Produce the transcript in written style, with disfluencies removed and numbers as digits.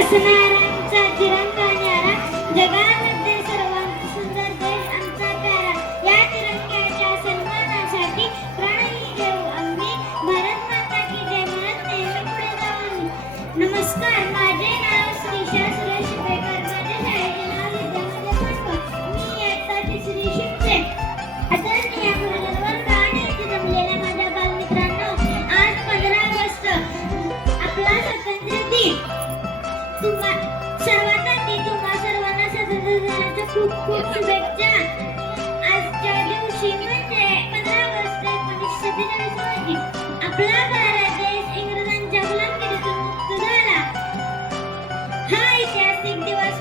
असणाऱ्यांचा तिरंगा न्यारा, जगामध्ये सर्वात सुंदर देश आमचा प्यारा. या तिरंग्याच्या सन्मानासाठी प्राणही देऊ आम्ही. भारत माता की जय म्हणत नेहमी पुढे जाऊ आम्ही. नमस्कार, माझे नाव श्रीशा सुरेश शिपेकर. माझ्या शाळेचे नाव विद्यामध्ये पाठवा. मी इयत्ता तिसरी शिकते. आदरणीय गुरुजनवर्ग आणि इथे जमलेल्या माझ्या बालमित्रांनो, आज 15 ऑगस्ट आपला स्वातंत्र्य दिन. सर्वात आधी तुम्हा सर्वांना स्वातंत्र्य दिनाच्या खूप खूप शुभेच्छा. आजच्या दिवशी म्हणजे 15 ऑगस्ट 1947 रोजी आपला भारत देश इंग्रजांच्या गुलामगिरीतून मुक्त झाला. हा ऐतिहासिक दिवस